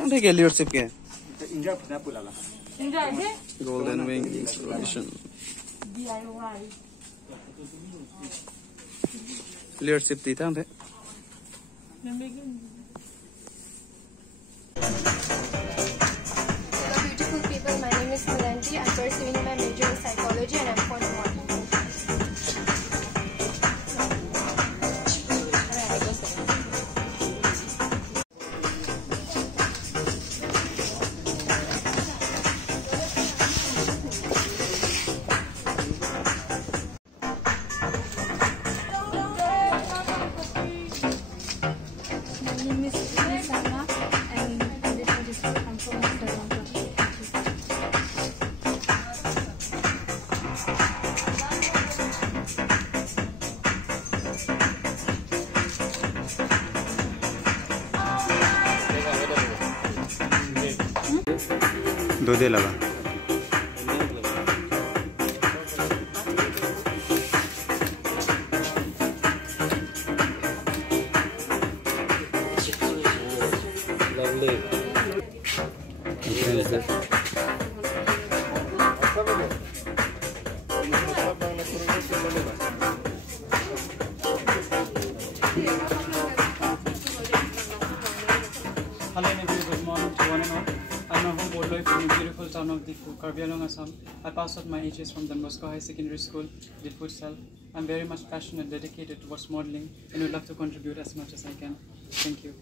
Tang the leadership ke. India puna pula la. India hai? Golden Wing installation. DIY. Leadership ti tang the. Hello beautiful people, my name is Malanti. I'm pursuing my major in psychology and I'm from Modeling. दूधे लगा Hello and good morning to one and all. I'm Ahom Bodloi from the beautiful town of Difu, Karbi Anglong, Assam. I passed out my HS from Don Bosco High Secondary School, Difu itself. I'm very much passionate, dedicated towards modeling and would love to contribute as much as I can. Thank you.